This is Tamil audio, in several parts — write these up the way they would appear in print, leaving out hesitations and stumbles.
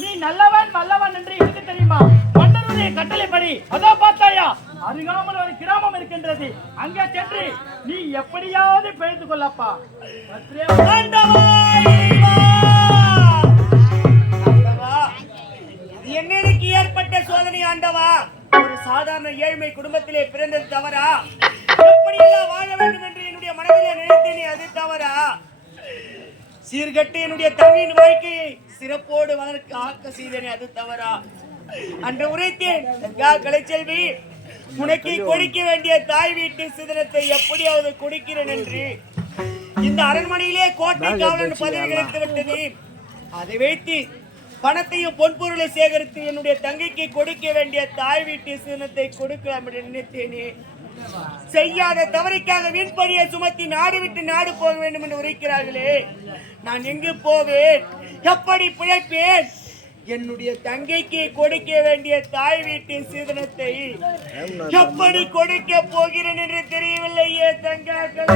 நீ நல்லவன் வல்லவன் என்று எனக்கு தெரியுமா? மன்னருடைய கட்டளைப்படி அதோ பார்த்தாயா, அருகாமல் ஒரு கிராமம் இருக்கின்றது. அங்கே சென்று நீ எப்படியாவது பிழைத்துக் கொள்ளப்பா. என்னைக்கு ஏற்பட்ட சோதனை ஆண்டவா? ஒரு சாதாரண ஏழ்மை குடும்பத்திலே பிறந்தது தவறா? எப்படியெல்லாம் வாழ வேண்டும் என்று என்னுடைய மனதிலே நினைத்தேனே, அது தவறா? சீர்கட்டு என்னுடைய தங்கையின் வாழ்க்கையை சிறப்போடு வளர்க்க ஆக்க செய்தேனே, அது தவறா? அன்று உரைத்தேன், கலைச்செல்வி, உனக்கு கொடுக்க வேண்டிய தாய் வீட்டு சிதனத்தை எப்படியாவது கொடுக்கிறேன் என்று. இந்த அரண்மனையிலே கோட்டை காவலன் பதவி கிடைத்து விட்டது. அதை வைத்து பணத்தையும் பொன்பொருளை சேகரித்து என்னுடைய தங்கைக்கு கொடுக்க வேண்டிய தாய் வீட்டு சின்னத்தை கொடுக்கலாம் என்று நினைத்தேனே. செய்யாத தவறுக்காக வீண்பழியை சுமத்தி நாடு விட்டு நாடு போக வேண்டும் என்று உரைக்கிறார்களே, நான் எங்கு போவேன்? எப்படி பிழைப்பேன்? என்னுடைய தங்கைக்கு கொடுக்க வேண்டிய தாய் வீட்டு சீதனத்தை எப்படி கொடுக்க போகிறேன் என்று தெரியவில்லையே தங்காக்கள்.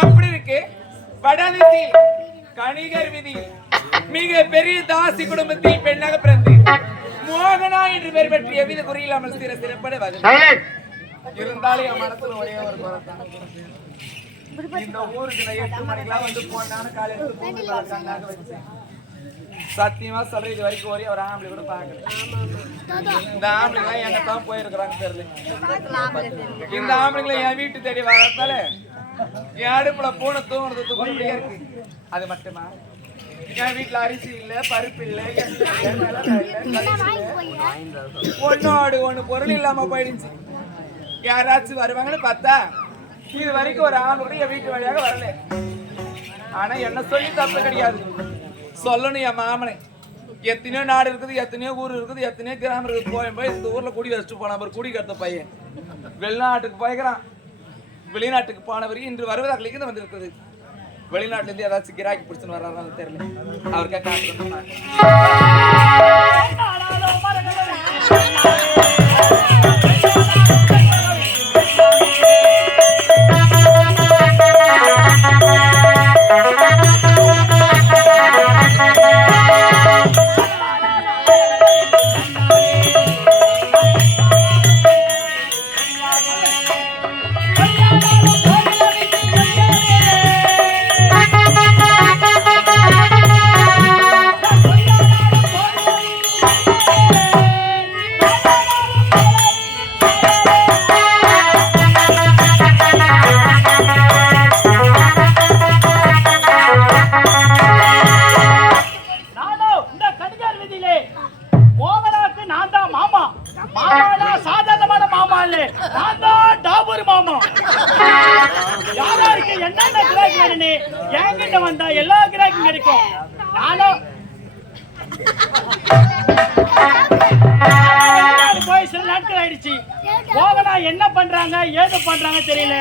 அப்படி இருக்கு. வடதிசி கணிகர் விதி மிக பெரிய தாசி குடும்பத்தில் பெண்ணாக பிறந்து மோகனா என்று பெயர் பெற்ற எவ்வித குறியில்லாமல் சிறப்பட இருந்தாலும் என் மனசுல ஒரே ஒரு குறைத்தான். இந்த ஊருக்கு 8 மணிக்கெல்லாம் வந்து போனான்னு காலையில வச்சேன். சத்தியமா சொல்ற இது வரைக்கும் ஒரே ஒரு ஆம்பளை கூட பார்க்கல. இந்த ஆம்பளைங்களாம் எங்க தான் போயிருக்கிறாங்க தெரியல. இந்த ஆம்பளைங்களை என் வீட்டு தேடி வரத்தால என் அடுப்புல பூனை தூங்குறது தூக்கிட்டே இருக்கு. அது மட்டுமா என் வீட்டுல அரிசி இல்ல, பருப்பு இல்ல, ஒன்னோடு ஒண்ணு பொருள் இல்லாம போயிடுச்சு. யாராச்சும் வருவாங்கன்னு பார்த்தா இது வரைக்கும் ஒரு ஆள் கூட என் வீட்டு வழியாக வரல. ஆனா என்ன சொல்லி தப்பு கிடையாது, சொல்லணும் என் மாமனை. எத்தனையோ நாடு இருக்குது, எத்தனையோ ஊர் இருக்குது, எத்தனையோ கிராமம் இருக்குது. போய் இந்த ஊர்ல குடி வச்சுட்டு போன ஒரு குடி கருத்த பையன் வெளிநாட்டுக்கு போய்க்கிறான். வெளிநாட்டுக்கு போனவர் இன்று வருவதாக வந்திருக்குது. வெளிநாட்டுல இருந்து ஏதாச்சும் கிராக்கி பிடிச்சுன்னு வர்றாரு தெரியல. அவருக்கா காட்டு என்கிட்ட வந்தா எல்லா கிராக்கும் கிடைக்கும். நானும் போய் சில நாட்கள் ஆயிடுச்சு. போகனா என்ன பண்றாங்க ஏது பண்றாங்க தெரியல.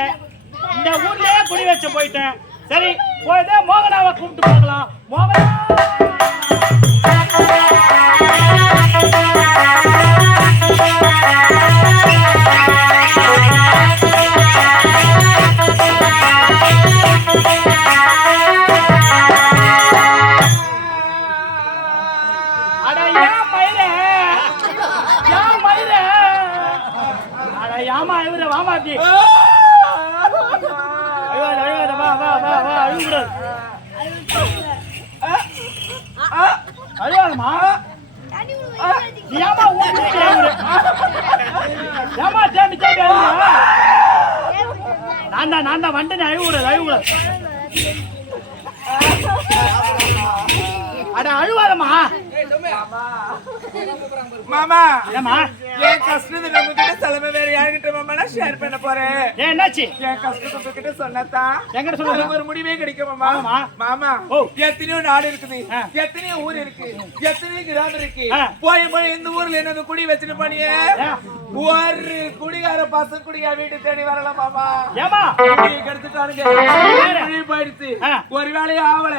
இந்த ஊர்லயே குடி வச்சு போயிட்டேன். சரி போயதே மோகனாவை கூப்பிட்டு போகலாம். மோகனா நான் வந்து அட அழுவாதமா மாமா. என் கஷ்டத்தை நம்ம கிட்ட சொல்லுங்க, வேற யார்கிட்ட மாமா ஷேர் பண்ண போறேன். என்னாச்சு? என் கஷ்டத்தை கிட்ட சொன்னதான் எங்கிட்ட சொல்லுங்க, ஒரு முடிவே கிடைக்கும் மாமா. மாமா எத்தனையோ நாடு இருக்குது, எத்தனையோ ஊர் இருக்கு, எத்தனையோ கிராமம் இருக்கு. போய் போய் இந்த ஊர்ல என்ன குடி வச்சுட்டு பண்ணியே ஒரு குடிகார பசங்க குடியா வீட்டு தேடி வரலாம் மாமா. எடுத்துட்டானுங்க போயிடுச்சு. ஒரு வேலையே ஆவல.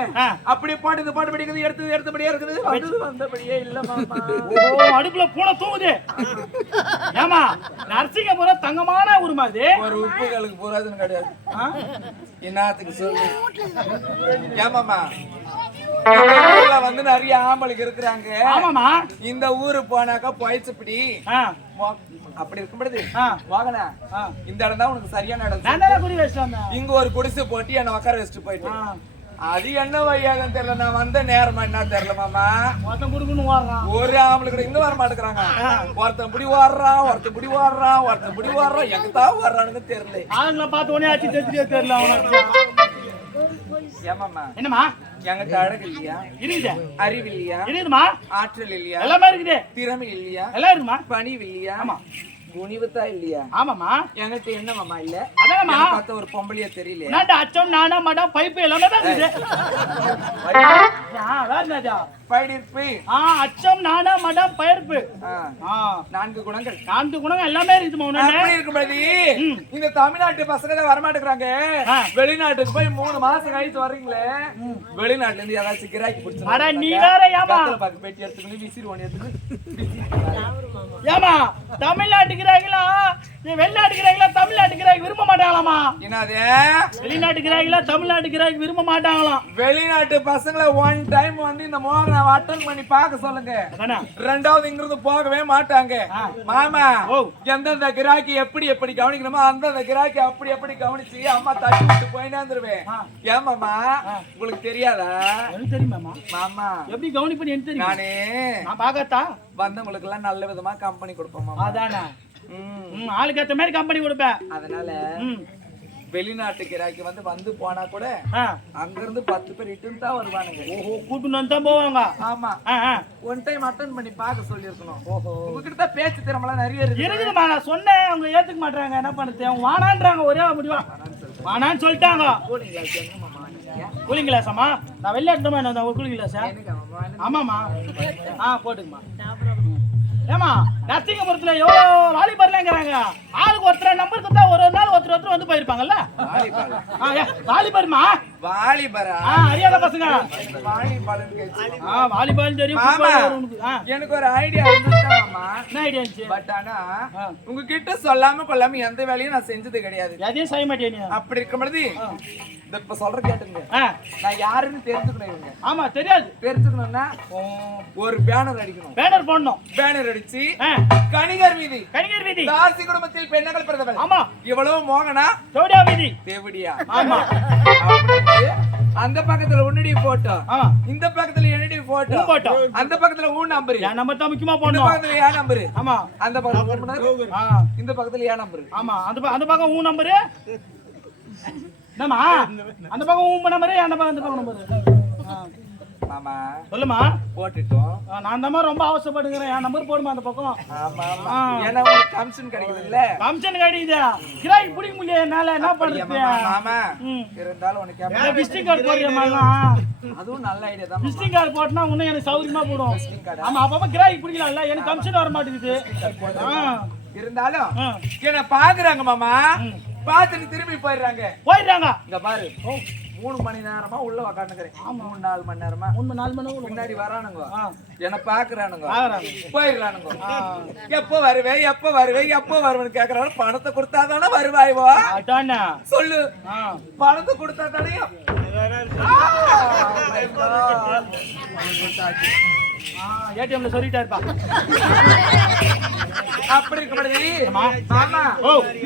அப்படி போட்டு இந்த பாட்டு படிக்கிறது எடுத்தபடியே இருக்குது. வந்தபடியே இல்ல மாமா. அடுப்புல பூனை தூங்குது. ஏமா நரசிங்கபுரம் தங்கமான ஊர் மாதிரி ஒரு உப்புகளுக்கு போறாதுன்னு கிடையாது. என்னத்துக்கு சொல்லு ஏமாமா. வந்து நிறைய ஆம்பளுக்கு இருக்கிறாங்க. ஆமாமா. இந்த ஊரு போனாக்கா போயிடுச்சுப்படி அப்படி இருக்கும்படுது வாங்கண்ணா. இந்த இடம் தான் உனக்கு சரியான இடம். இங்க ஒரு குடிசை போட்டு என்ன உட்கார வச்சுட்டு போயிட்டு அது என்ன வையாகன்னு தெரியல. நான் வந்த நேரமா என்ன தெரியல மாமா. ஒரு ஆம்பளை கூட இங்க வர மாட்டேங்கிறாங்க. ஒருத்தன் புடி வாடுறான், ஒருத்தன் புடி வாடுறான், ஒருத்தன் புடி வாடுறான். எங்கதான் வர்றானுங்க தெரியல. ஆளுங்களை பார்த்து உடனே ஆச்சு தெரியல. ஏமாமா என்னமா என்கிட்ட அழகு இல்லையா? இருக்குது. அறிவு இல்லையா? இருக்குதுமா. ஆற்றல் இல்லையா? எல்லாமே இருக்குது. திறமை இல்லையா? எல்லாம் இருக்குமா. பணிவு இல்லையா? ஆமா. குணிவத்தா இல்லையா? ஆமாமா. என்கிட்ட என்ன மாமா இல்ல? அதானமா பார்த்த ஒரு பொம்பளையா தெரியல. நான் அச்சம் நானா மடம் பைப்பு எல்லாமே தான் இருக்குது. பயிர்ப்பு. அச்சம் நானா மடம் பயிர்ப்பு. 4 குணங்கள். 4 குணங்கள் எல்லாமே இருக்குது. அப்படி இருக்கும்போது இந்த தமிழ்நாட்டு பசங்க தான் வரமாட்டேங்கிறாங்க. வெளிநாட்டுக்கு போய் 3 மாசம் கழிச்சு வர்றீங்களே. வெளிநாட்டுல இருந்து ஏதாச்சும் கிராக்கி பிடிச்சு. அட நீ வேற ஏமா பெட்டி எடுத்துக்கணும், விசிறி ஒண்ணு எடுத்துக்கணும். ஏமா தமிழ்நாட்டுக்கு கிராக்கிலாம் வெளிநாட்டுக்கு கிராக்கிலாம் தமிழ்நாட்டுக்கு கிராக்கி விரும்ப மாட்டாங்களாமா. என்னது வெளிநாட்டு கிராக்கில தமிழ்நாட்டு கிராக்கி விரும்ப மாட்டாங்களாம். வெளிநாட்டு பசங்களை ஒன் டைம் வந்து இந்த மோகனை அட்டன் பண்ணி பார்க்க சொல்லுங்க. ரெண்டாவது இங்கிருந்து போகவே மாட்டாங்க. மாமா எந்தெந்த கிராக்கி எப்படி எப்படி கவனிக்கணுமோ அந்தந்த கிராக்கி அப்படி எப்படி கவனிச்சு அம்மா தட்டி விட்டு போயினே வந்துருவேன். ஏமாமா உங்களுக்கு தெரியாதா? எனக்கு தெரியுமாமா. மாமா எப்படி கவனிப்பேன்னு எனக்கு தெரியும். நானே நான் பாக்கத்தா வந்தவங்களுக்கு எல்லாம் நல்ல விதமா கம்பெனி கொடுப்போம் மாமா. அதானே ஆளுக்கு ஏத்த மாதிரி கம்பெனி கொடுப்பேன். அதனால வெளிநாட்டு கிராக்கி வந்து வந்து போனா கூட அங்க இருந்து 10 பேர் ரிட்டர்ன் தான் வருவானுங்க. ஓஹோ கூட்டுன்னு வந்து தான் போவாங்க. ஆமா ஒன் டைம் அட்டன் பண்ணி பார்க்க சொல்லி இருக்கணும். ஓஹோ உங்ககிட்ட தான் பேச்சு திறமெல்லாம் நிறைய இருக்குதுமா. நான் சொன்னேன் அவங்க ஏத்துக்க மாட்டாங்க. என்ன பண்ணுறது அவங்க வானான்றாங்க. ஒரே முடிவா வானான்னு சொல்லிட்டாங்க. கூலிங் கிளாஸாமா? நான் வெளில எடுத்தோமா என்ன கூலிங் கிளாஸா? ஆமாம்மா போட்டுக்குமா. ஏமா நரசிங்கபுரத்துல எவ்வளோ வாலிபர்லாங்கிறாங்க. ஆளுக்கு ஒருத்தர் நம்பர் கொடுத்தா ஒரு நாள் ஒருத்தர் வந்து போயிருப்பாங்கல்ல. வாலிபர்மா வாலிபரா அறியாத பசங்க வாலிபால் தெரியும். எனக்கு ஒரு ஐடியா இருந்துச்சாமா. என்ன ஐடியா இருந்துச்சு? பட் ஆனா உங்ககிட்ட சொல்லாம கொள்ளாம எந்த வேலையும் நான் செஞ்சது கிடையாது. எதையும் செய்ய மாட்டேன். அப்படி இருக்கும் பொழுது இப்ப சொல்ற கேட்டுங்க. நான் யாருன்னு தெரிஞ்சுக்கணும். இவங்க ஆமா தெரியாது. தெரிஞ்சுக்கணும்னா ஒரு பேனர் அடிக்கணும். பேனர் போடணும். பேனர் அடிச்சு கணிகர் வீதி தாசி குடும்பத்தில் பெண்ணகள் பிறந்தவள். ஆமா இவ்வளவு மோகனா தேவடியா வீதி தேவடியா. ஆமா அந்த பக்கத்துல உன்னடி போட்டோ, இந்த பக்கத்துல என்னடி போட்டோ, அந்த பக்கத்துல ஊ நம்பர். என் நம்பர் தான் முக்கியமா போடணும். இந்த பக்கத்துல ஏ நம்பர். ஆமா அந்த பக்கத்துல இந்த பக்கத்துல ஏ நம்பர். ஆமா அந்த பக்கம் ஊ நம்பர். என்னம்மா அந்த பக்கம் ஊ நம்பர் அந்த பக்கம் நம்பர். மாமா சொல்லுமா. போட்டுட்டோம். நான் தான் ரொம்ப அவசரப்படுகிறேன். என் நம்பர் போடுமா அந்த பக்கம். ஆமா ஆமா ஏன்னா உங்களுக்கு கமிஷன் கிடைக்குது இல்ல. கமிஷன் கிடைக்குது. கிராக்கி பிடிக்க முடியல என்னால. என்ன பண்றது மாமா? இருந்தாலும் உனக்கு விசிட்டிங் கார்டு போடுறேன். அதுவும் நல்ல ஐடியா தான். விசிட்டிங் கார்டு போட்டா இன்னும் எனக்கு சௌகரியமா போடும். ஆமா அப்பப்ப கிராக்கி பிடிக்கலாம்ல. எனக்கு கமிஷன் வர மாட்டேங்குது. இருந்தாலும் என்ன பாக்குறாங்க மாமா. பாத்துட்டு திரும்பி போயிடுறாங்க. இங்க பாரு 3 மணி நேரமா உள்ள உக்காந்துக்கிறேன். 3-4 மணி நேரமா 3-4 மணி முன்னாடி வரானுங்க. என்ன பாக்குறானுங்க போயிடுறானுங்க. எப்போ வருவேன் எப்போ வருவேன் எப்போ வருவேன்னு கேக்குறாரு. பணத்தை கொடுத்தாதானே வருவாய்வோ சொல்லு. பணத்தை கொடுத்தா தானே. ஏடிஎம்ல சொல்லிட்டா இருப்பா. அப்படி இருக்க மாமா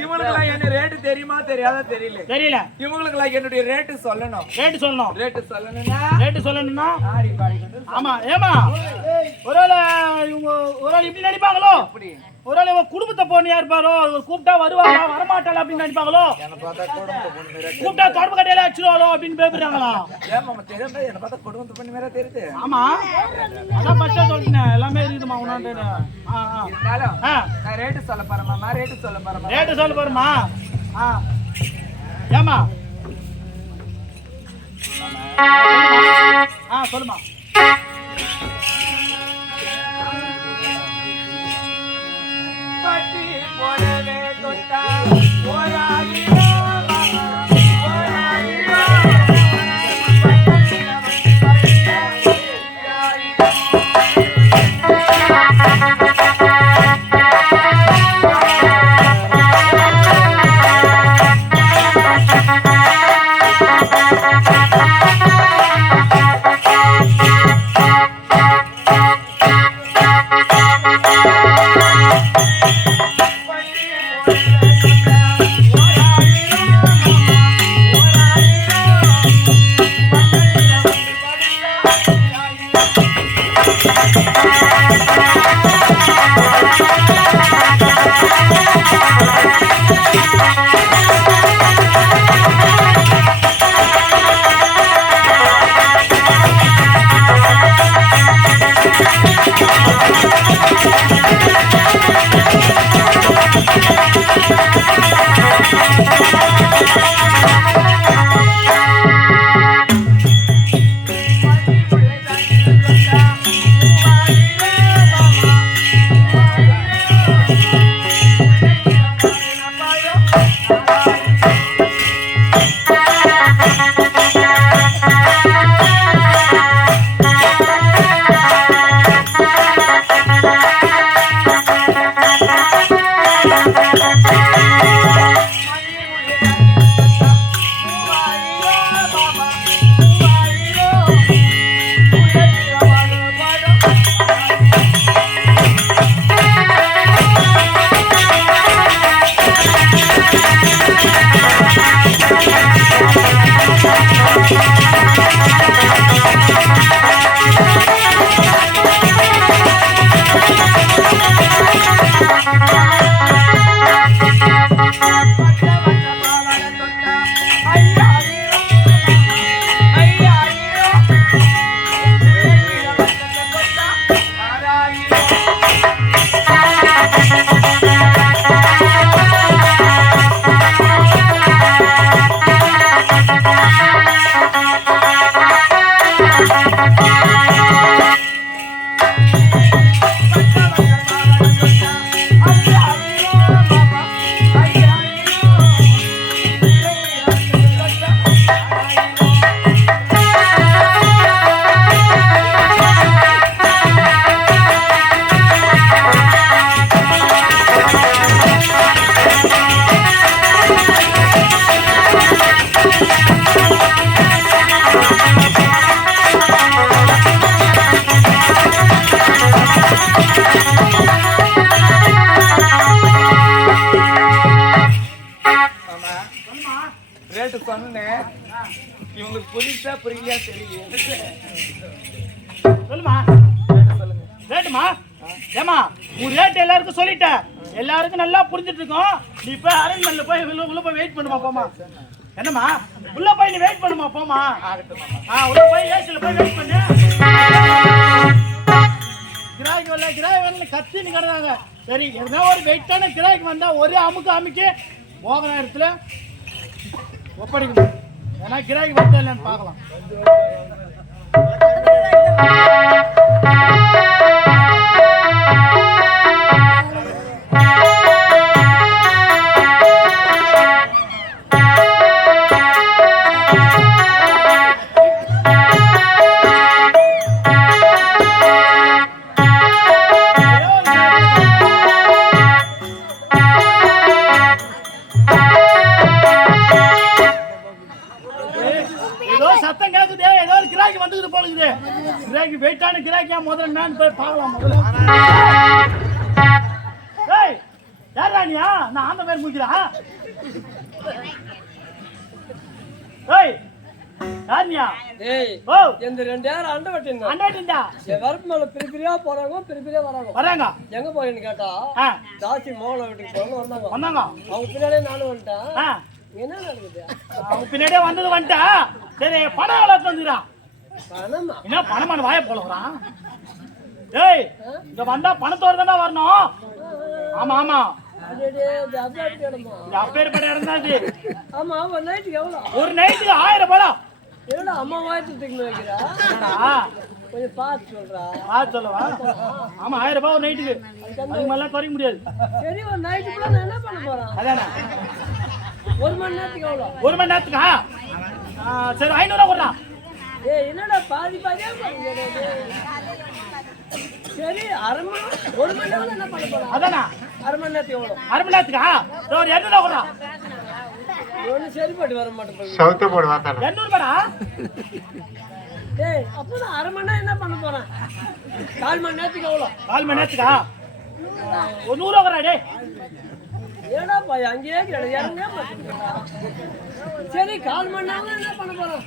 இவங்களுக்கு என்ன ரேட்டு தெரியுமா தெரியாதா தெரியல. இவங்களுக்கு என்னுடைய ரேட்டு சொல்லணும். ரேட்டு சொல்லணும்னா ஆமா ஏமா ஒருவேளை இவங்க ஒருவேளை இப்படி நினைப்பாங்களோ. ஒருவேளை இவங்க குடும்பத்தை போனியா இருப்பாரோ. கூப்பிட்டா வருவாங்களா வரமாட்டாளா அப்படின்னு நினைப்பாங்களோ. கூப்பிட்டா தொடர்பு கட்டையில அடிச்சிருவாளோ அப்படின்னு பேசுறாங்களா. ஆமா அதான் பச்சை சொல்லிட்டேன். எல்லாமே இருக்குதுமா உன்னாண்டு. ரேட்டு சொல்ல பாருமா. ரேட்டு சொல்ல பாருமா. ஏமா சொல்லுமா. பட்டி போடவே தொட்டா ஓராடி பட்டி ரேட்டு சொன்னேன். இவங்களுக்கு புரியுதா புரியலையா தெரியல. சொல்லுமா சொல்லுங்க. ரேட்டுமா? ஏமா உன் ரேட் எல்லாருக்கும் சொல்லிட்டேன், எல்லாருக்கும் நல்லா புரிஞ்சுட்டு இருக்கோம். நீ போய் அரண்மனையில் போய் உள்ள போய் வெயிட் பண்ணுமா போமா. என்னம்மா உள்ள போய் நீ வெயிட் பண்ணுமா போமா. உள்ள போய் ஏசியில் போய் வெயிட் பண்ணு. கிராய்க்கு வரல கிராய் வரல கத்தின்னு கிடந்தாங்க. சரி எதுனா ஒரு வெயிட்டான கிராய்க்கு வந்தா ஒரே அமுக்கு அமுக்கி போகிற இடத்துல ஒப்படைக்கணும். ஏன்னா கிராய்க்கு வரல இல்லைன்னு பார்க்கலாம். சத்தம் கேக்குது, ஏதோ ஒரு கிராக்கி வந்துக்குது போலுக்குது. கிராக்கி வெயிட்டான கிராக்கியா முதல்ல நான் போய் பார்க்கலாம். முதல்ல ஏய் யாரா நீயா? நான் அந்த மாதிரி முடிக்கிறா. ஏய் யாருனியா? ஏய் ஓ இந்த 2 யாரும் அண்டை வெட்டினா அண்டாட்டிண்டா வரப்பு மேல பிரிப்பிரியா போறாங்க, பிரிப்பிரியா வராங்க. வராங்க. எங்க போறேன்னு கேட்டா தாசி மோகன வீட்டுக்கு போகணும் வந்தாங்க. வந்தாங்க. அவங்க பின்னாடியே நானும் வந்துட்டேன். ஆ என்ன நடக்குது? அவங்க பின்னாடியே வந்தது வந்துட்டா. சரி பணம் எவ்வளோ வந்துக்கிறான்? பணமா? என்ன பணமான வாய போலறான்? ஏய் இங்க வந்தா பணத்தோட தானே வரணும். ஆமா ஆமா அடே இது அப்டேட் இடமா? இது அப்பேற்பட்ட இடம் தான் இது. ஆமா ஒரு நைட்டுக்கு எவ்வளவு? ஒரு நைட்டுக்கு 1000 ரூபாய். எவ்வளோ அம்மா வாய்த்துக்கு வைக்கிறா? கொஞ்சம் பார்த்து சொல்றா. சொல்லவா? ஆமா 1000 ரூபாய் ஒரு நைட்டுக்கு. அதுக்கு மேலாம் குறைக்க முடியாது. சரி ஒரு நைட்டுக்குள்ள நான் என்ன பண்ண போறேன்? அதானே 1 மணி நேரத்துக்கு எவ்வளோ? 1 மணி நேரத்துக்கா? சரி 500 ரூபா கொடுறா. ஏய் என்னடா பாதி பாதியா பாருங்க. சரி அரை மணி 1 மணி நேரம் என்ன பண்ண போறேன்? அதானே அரை மணி நேரத்துக்கு எவ்வளோ? அரை மணி நேரத்துக்கா? ஒரு 200 ரூபா கொடுறா. ஒன்றும் சரிப்பட்டு வர மாட்டேன். சவுத்த போடு வாத்தாடா. 200 ரூபாடா. டேய் அப்பதான் அரை மணி நேரம் என்ன பண்ண போறேன்? 4 மணி நேரத்துக்கு எவ்வளோ? 4 மணி நேரத்துக்கா? ஒரு 100 ரூபா கொடுறா. டேய் ஏடா பாய் அங்கேயே இறங்க மாட்டேங்கிறா. சரி 4 மணி நேரம் என்ன பண்ண போறோம்?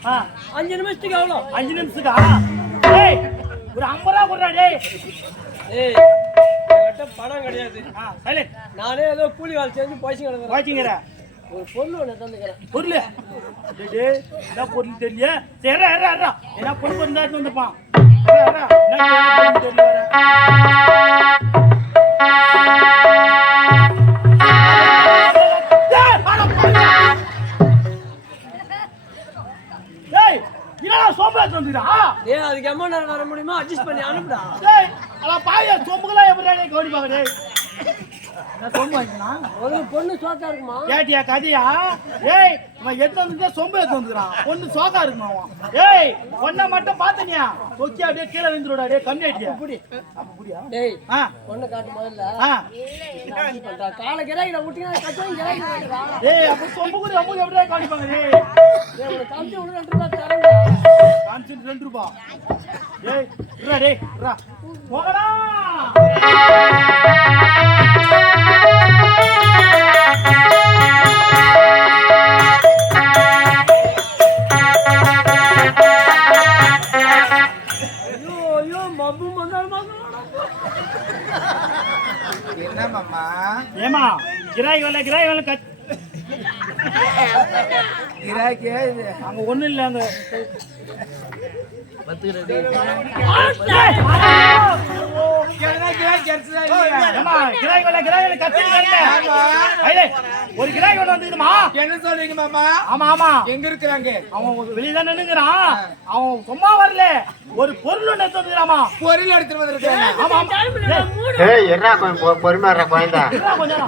5 நிமிஷத்துக்கு எவ்வளோ? 5 நிமிஷத்துக்கா? டேய் ஒரு 50 ரூபா கொடுறா. டேய் ஏய் என்கிட்ட பணம் கிடையாது. சைலண்ட். நானே ஏதோ கூலி வேலை செஞ்சு பைசா கிடக்குறேன். வாச்சிங்கற ஒரு பொருள் ஒன்று தந்துக்கிறேன். பொருள்? டேய் என்ன பொருள் தெரியல. சரி என்ன பொருள் இருந்தாச்சு வந்துப்பான். என்ன பொருள் தெரியல. டேய் என்னடா சோம்பேறி வந்துடா. ஏய் அதுக்கு எம்மா நேரம் வர முடியுமா? அட்ஜஸ்ட் பண்ணி அனுப்புடா. டேய் அட பாயா சொம்புகளா எப்படிடா கவுடி பாக்க. டேய் நான் சொம்பு வாங்கினா ஒரு பொண்ணு சோக்கா இருக்குமா? கேட்டியா கதையா? ஏய் இவன் எத்து வந்து சொம்பு எத்து வந்துக்கிறான். பொண்ணு சோக்கா இருக்குமா அவன்? ஏய் பொண்ணை மட்டும் பாத்தனியா தொக்கி அப்படியே கீழே விழுந்துருடா. டேய் கம்மி ஆயிட்டியா? அப்படியா? டேய் ஆ பொண்ணு காட்டு முதல்ல. ஆ பண்றா காலை கிராக்கி நான் விட்டீங்கன்னா கச்சவும் கிராக்கி காட்டுறா. டேய் அப்ப சொம்பு கூட அம்மா எப்படிடா கவனிப்பாங்க? டேய் டேய் உனக்கு காமிச்சு விடு 2 ரூபாய் தரேன்டா. காமிச்சு 2 ரூபாய். டேய் இருடா. டேய் இருடா போகடா. ஐயோ மப்பு மந்தாள் என்ன மாமா? ஏமா கிராய் வரல கிராக்கியா இது? அங்க ஒண்ணும் இல்ல. அங்க ஏமா கிராய் வரல கத்திட்டு இருக்க. ஒரு கிராய் கொண்டு வந்துதுமா. என்ன சொல்றீங்க மாமா? ஆமா ஆமா எங்க இருக்கிறாங்க? அவன் வெளியதான் நின்னுங்கிறான். அவன் சும்மா வரல, ஒரு பொருள் ஒண்ணு எடுத்து வந்துக்கிறாமா. பொருள் எடுத்துட்டு வந்திருக்காங்க. ஆமா ஆமா. ஏய் என்ன கொஞ்சம் பொறுமையா இருடா கோயந்தா. கொஞ்சம்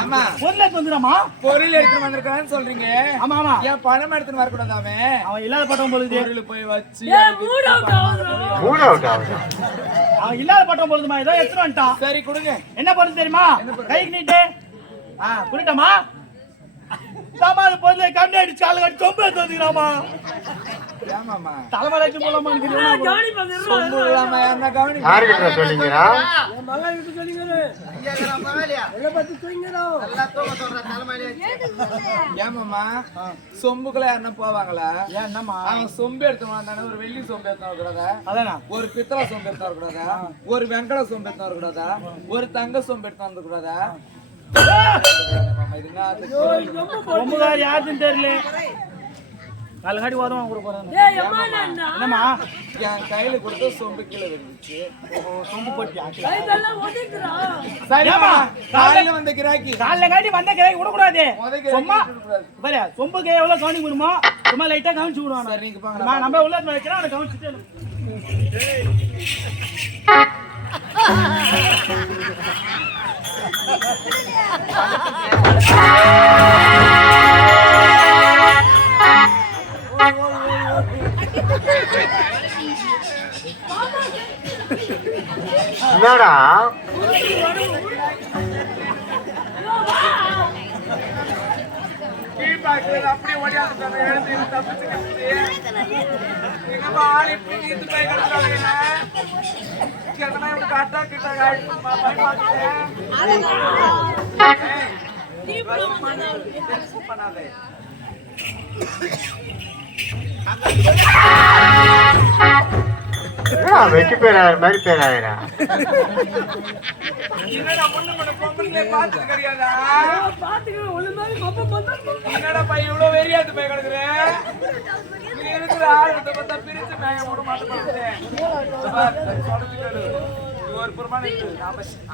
ஆமா பொருள் எடுத்து வந்துக்கிறாமா. பொருள் எடுத்துட்டு வந்திருக்கான்னு சொல்றீங்க. ஆமா ஆமா. ஏன் பணம் எடுத்துட்டு வரக்கூடாதாமே? அவன் இல்லாத பட்டம் பொழுது பொருள் போய் வச்சு மூட் அவுட் ஆகுது. அவன் இல்லாத பட்டம் பொழுதுமா ஏதோ எடுத்துட்டு வந்துட்டான். சரி கொடுங்க. என்ன பொருள் தெரியுமா? கைக்கு நீட்டு. புரியுட்டாமா? சாமான் பொருள் கம்மி அடிச்சு கால கட்டி சொம்பு எடுத்து வந்துக்கிறாமா. ஏமாமா தலைமறைக்கு போலாமான்னு கவனி பாத்து சொம்பு இல்லாம என்ன கவனி யாருக்கிட்ட சொல்லிங்கிறா? என் மகன் கிட்ட சொல்லிங்கரு என்ன பத்தி தூங்கிறோம் ஏமாமா சொம்புக்குள்ள யாருன்னா போவாங்களா? ஏன் என்னம்மா அவன் சொம்பு எடுத்து வந்தானே ஒரு வெள்ளி சொம்பு எடுத்து வரக்கூடாதா? அதானா ஒரு பித்தளை சொம்பு எடுத்து வரக்கூடாதா? ஒரு வெங்கல சொம்பு எடுத்து வரக்கூடாதா? ஒரு தங்க சொம்பு எடுத்து வரக்கூடாதா? ரொம்பகாரி யாருன்னு தெரியல கல்காடி வரும் கூட போறாங்க ஏய் அம்மா நான் என்னம்மா என் கையில கொடுத்த சொம்பு கீழே விழுந்துச்சு. சொம்பு போட்டி கைதெல்லாம் ஒதிக்குறா சரிம்மா காலையில வந்த கிராக்கி காலைல காட்டி வந்த கிராக்கி விடக்கூடாது முதல்ல சும்மா பாரு சொம்புக்கு எவ்வளவு கவனிக்க முடியுமோ சும்மா லைட்டா கவனிச்சு விடுவான் சரி நீங்க பாங்க நம்ம உள்ள வைக்கிறோம் அதை கவனிச்சுட்டு என்னடா அப்படியே ஓடியாந்துட்டாங்க எழுந்து தப்பிச்சுக்கிட்டு எங்கம்மா ஆள் இப்படி நீந்து போய் கிடக்குறாங்க எதனா இவனுக்கு அட்டாக் பண்ணாதே வெட்டி பேராயிரம் மாதிரி பேராயிரா என்னடா பொண்ணு பண்ண பொம்பளை பார்த்துட்டு கிடையாதா? பாத்துக்க ஒண்ணு மாதிரி மப்ப பண்ணா என்னடா பையன் இவ்வளவு வெறியாட்டு போய் கிடக்குற? நீ இருக்கிற ஆளுகிட்ட பார்த்தா பிரிச்சு மேய விட மாட்டேன். ஒரு புறமான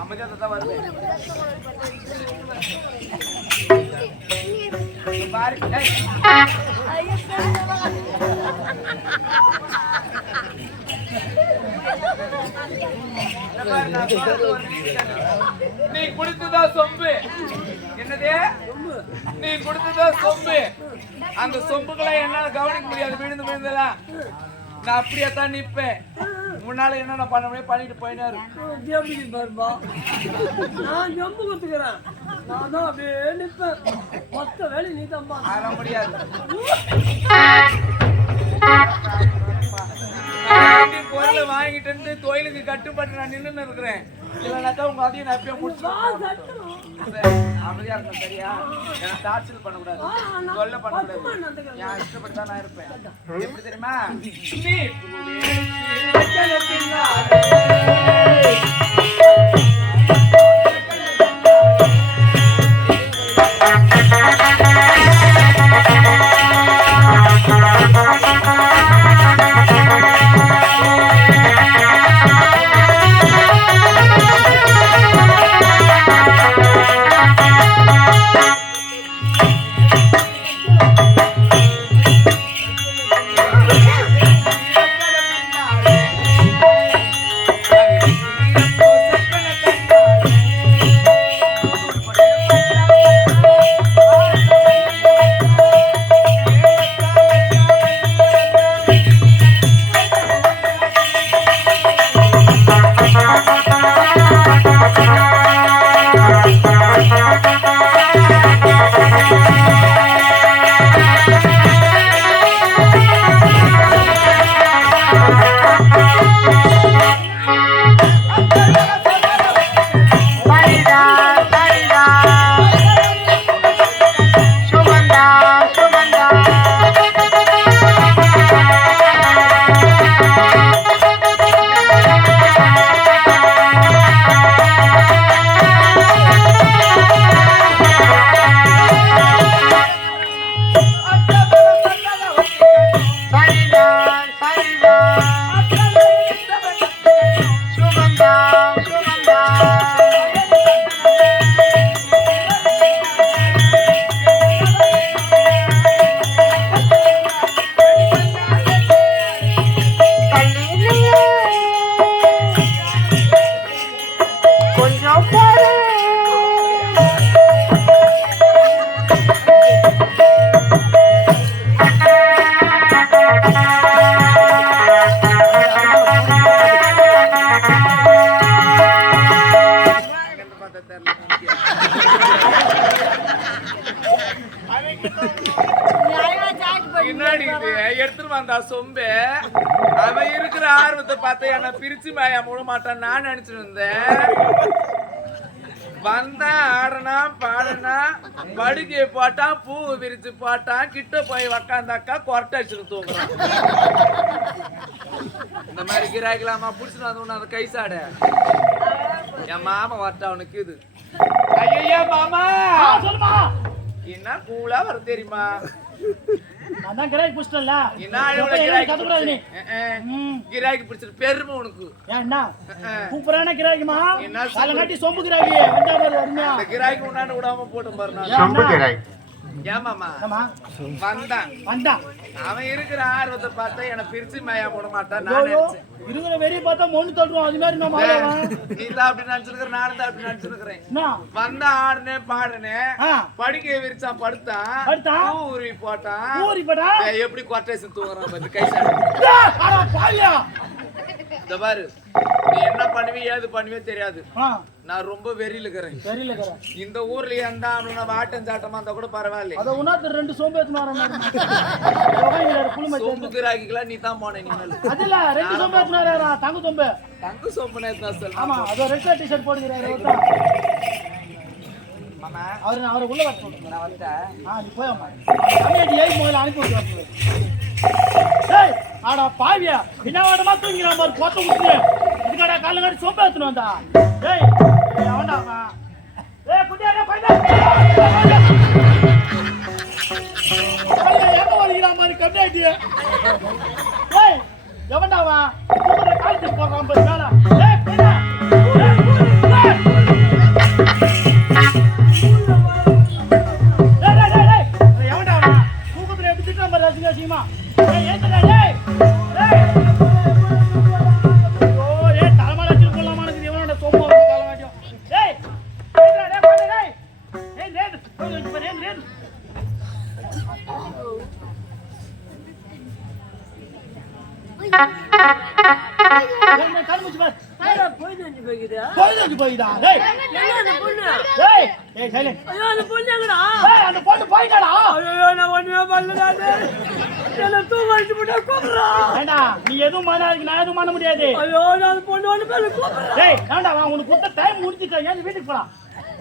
அமைதியா தான் வருவேன் பாரு நீ குடுத்ததா சொம்பு என்னது? நீ குடுத்ததா சொம்பு. அந்த சொம்புகளை என்னால கவனிக்க முடியாது. விழுந்து விழுந்தலாம் நான் அப்படியே தான் நிப்பேன். முன்னால என்னென்ன பண்ண முடியும் பண்ணிட்டு போயினாரு. பாருப்பா நான் ஜம்பு குத்துக்கிறேன். நான் தான் அப்படியே நிற்பேன். மொத்த வேலை நீ தான் ஆட முடியாது. பொருளை வாங்கிட்டு இருந்து கோயிலுக்கு கட்டுப்பட்டு நான் நின்று இருக்கிறேன். இல்லைனாக்கா உங்க அதையும் நான் எப்பயும் முடிச்சு அமைதியா இருக்கணும். சரியா? எனக்கு டார்ச்சல் பண்ணக்கூடாது, கொல்ல பண்ணக்கூடாது. என் இஷ்டப்பட்டு தான் நான் இருப்பேன். எப்படி தெரியுமா? என்னடி இது எடுத்துட்டு வந்தா சொம்பு அவன் இருக்கிற ஆர்வத்தை பார்த்து என்ன பிரிச்சு மாயா மூட மாட்டான் நான் நினைச்சிட்டு இருந்தேன் வந்தா ஆடனா பாடனா படுக்கையை போட்டான் பூ விரிச்சு போட்டான் கிட்ட போய் உக்காந்தாக்கா கொரட்டை அடிச்சுட்டு தூங்குறான் இந்த மாதிரி கிராய்க்கலாமா புடிச்சுட்டு வந்து அந்த கை சாட என் மாமா வரட்டா அவனுக்கு இது ஐயா மாமா சொல்லுமா என்ன கூலா வர தெரியுமா அதான் கிராக்கி புடிச்சிட்டல என்ன கத்துக்கூடாது நீ கிராக்கி பிடிச்சிட்டு பெருமை உனக்கு என்ன சூப்பரான கிராக்கிமா என்ன கால காட்டி சொம்பு கிராக்கி வந்தா பாரு அருமையா இந்த கிராக்கி உண்டாண்டு விடாம போட்டு பாரு நான் சொம்பு கிராய். ஏமாமா ஆமா வந்தான் அவன் இருக்கிற ஆர்வத்தை பார்த்தா என்ன பிரிச்சு மாயா போட மாட்டான் நான் நினைச்சேன் இருக்கிற வெறி பார்த்தா மொண்ணு தட்டுவோம் அது மாதிரி நம்ம ஆளவன் நீ தான் அப்படி நினைச்சிருக்கிற நானும் தான் அப்படி நினைச்சிருக்கிறேன் என்ன வந்தா ஆடுனேன் பாடுனேன் ஆ. படுக்கையை விரிச்சான் படுத்தான் படுத்தான். பூ உருவி போட்டான் ஊறி போடா ஏய், எப்படி கொட்டேசன் தூங்குறான் பாரு கை சாடு அட பாவியா இந்த பாரு நீ என்ன பண்ணுவே ஏது பண்ணுவே தெரியாது நான் ரொம்ப வெறியில இருக்கிறேன் தெரியல கர இந்த ஊர்ல எந்த அவன வாட்டம் சாட்டமா இருந்தா கூட பரவாயில்ல அத உனாத்து ரெண்டு சோம்பு எடுத்து வரேன் குளுமை சொம்பு கிராக்கிக்கலாம் நீ தான் போன இனிமேல் அதுல ரெண்டு சோம்பு எடுத்து வரேன் தங்க சோம்பு தங்க சொம்பு நேத்து சொல்ல ஆமா அது ரெட் கலர் டி-ஷர்ட் போடுகிறாரு ஒருத்தன் மாமா அவரை உள்ள வர சொல்லுங்க நான் வந்தேன் நீ போய் அம்மா கம்மியாட்டி ஏறி முதல்ல அனுப்பி விட்டுறாங்க டேய் ஆடா பாவியா என்ன வாடமா தூங்கிற மாதிரி போட்டு விட்டு இதுக்கடா கால்ல காட்டி சோம்பு எடுத்துட்டு வந்தா டேய் அவன்டாமா ஏய் குட்டியாடா பைடா எங்க ஓடிக்கிற மாதிரி கம்மியாட்டி டேய் எவன்டாவா கூப்பிடுற காலத்துக்கு போடுறான் பாரு மேல டேய் பைடா சீமா ஏய் ஏத்தடா டேய் டேய் ஓ ஏய் தலமாலச்சி போலாமானது இவனோட சோம்பு தலமாட்டியோ டேய் ஏத்தடா டேய் போடா டேய் ஏய் ரேட் போய் ரேட் என்ன கண்முச்சு பார் போயிட்டு போய்க்குதா போய்டா டேய் என்ன அந்த பொண்ணு டேய் ஏய் சைலே ஐயோ அந்த பொண்ணு எங்கடா டேய் அந்த பொண்ணு போய்டா ஐயோ நான் ஒண்ணுமே பண்ணலடா என்ன தூங்க வச்சு போட்டா கூப்பிடுறா ஏண்டா நீ எதுவும் பண்ணாதீங்க நான் எதுவும் பண்ண முடியாது ஐயோ நான் அந்த பொண்ணு ஒண்ணு பேரு கூப்பிடுறா டேய் ஏண்டா வா உனக்கு கொடுத்த டைம் முடிஞ்சிட்டா ஏன் வீட்டுக்கு போலாம்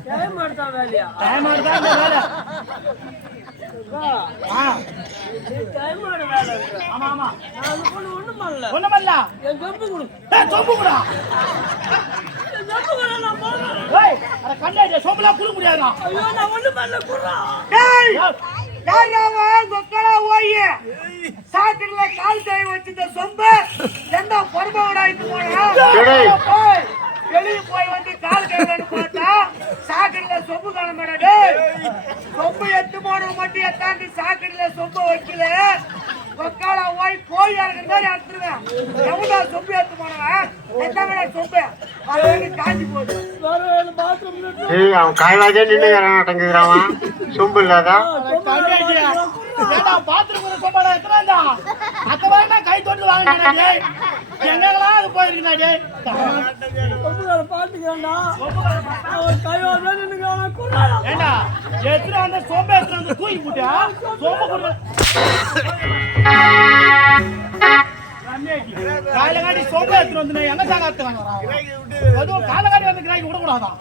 டைம் எடுத்தா வேலையா டைம் ஆடுதா இந்த வேலை டைம் ஆட வேலை ஆமா ஆமா நான் அந்த பொண்ணு ஒண்ணும் பண்ணல ஒண்ணும் பண்ணல என் சொம்பு கொடு சொம்பு கூட என் சொம்பு கொடு நான் போறேன் ஏய் அட கண்டாடி சொம்புலாம் குடு முடியாதா ஐயோ நான் ஒண்ணும் பண்ணல குடுறா டேய் யாராவா மக்களா ஓயே சாத்திரல கால் கை வச்சிட்ட சொம்பு எந்த பொறுமையோட இது போறா டேய். வெளிய போய் வந்து கால் கை வந்து பார்த்தா சாக்கிரல சொம்பு காணமாடா டேய் சொம்பு எத்து போற மட்டும் எத்தாந்து சாக்கிரல சொம்பு வைக்கல மக்களா போய் இருக்கிற மாதிரி அறுத்துருவேன் எவனா சொம்பு எத்து போனவன் எத்தனை சொம்பு அது காஞ்சி போகுது வேற பாத்ரூம்ல ஏய் அவன் காய்வாஜே நின்னுங்கிறான் சொம்பு இல்லாதா கண்டாடி ஏடா பாத்ரூம் சொம்படா எத்தனாடா அத்தவாடா கை தொட்டு வாங்குறடா டேய் எங்கங்களா அது போயிருக்கடா டேய் சொம்புகார பாத்துக்கடா அவன் கையோ நின்னுங்கறானா குடுறா ஏண்டா எத்தனை அந்த சொம்பு எத்தனை அந்த தூக்கி போட்டா சொம்பு குடு காலைல காட்டி சொம்பு எடுத்துட்டு வந்து எங்க சாங்க எடுத்துறாங்க அதுவும் காலைல காட்டி வந்து கிராக்கி விடக்கூடாதான்